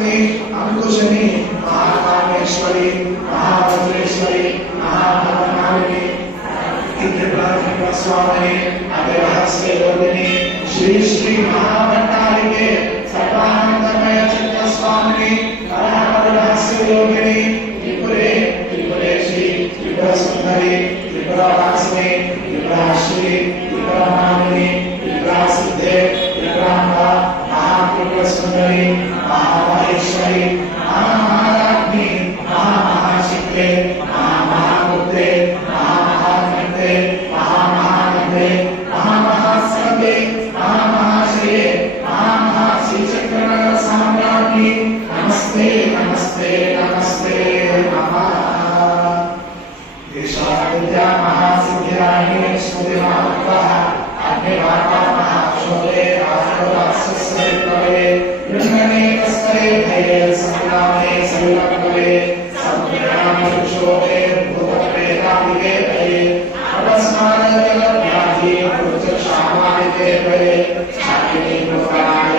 महालक्ष्मी अंकुशनी महाकामेश्वरी महावज्रेश्वरी महाभवनालिनी त्रिपुरारी स्वामिनी अभिरहस्य योगिनी श्री श्री महाभट्टारिके सर्वानंदमय चित्त स्वामिनी अभिरहस्य योगिनी त्रिपुरे त्रिपुरेशी त्रिपुरा सुंदरी त्रिपुरा वासिनी त्रिपुरा श्री त्रिपुरा मानिनी त्रिपुरा सिद्धे त्रिपुरा महात्रिपुरा सुंदरी महामहेश्वरी महामहाराज्ञी महामहाशक्ति महामहामुक्ते महामहानंदे महामहानंदे महामहासंदे महामहाश्रेये महामहाश्रीचक्रनगर साम्राज्ञी नमस्ते नमस्ते नमस्ते नमः विद्या महासिद्धिराहिणी स्मृति महात्वः अग्निवाका महाशोभे राजराजस्य कवे ब्रह्मणे कस्तरे भये संग्रामे संलग्नवे संग्रामशोभे भूतप्रेतादिके भये अपस्मारजलव्याधि भूतशामादिके भये शाकिनी भूतानि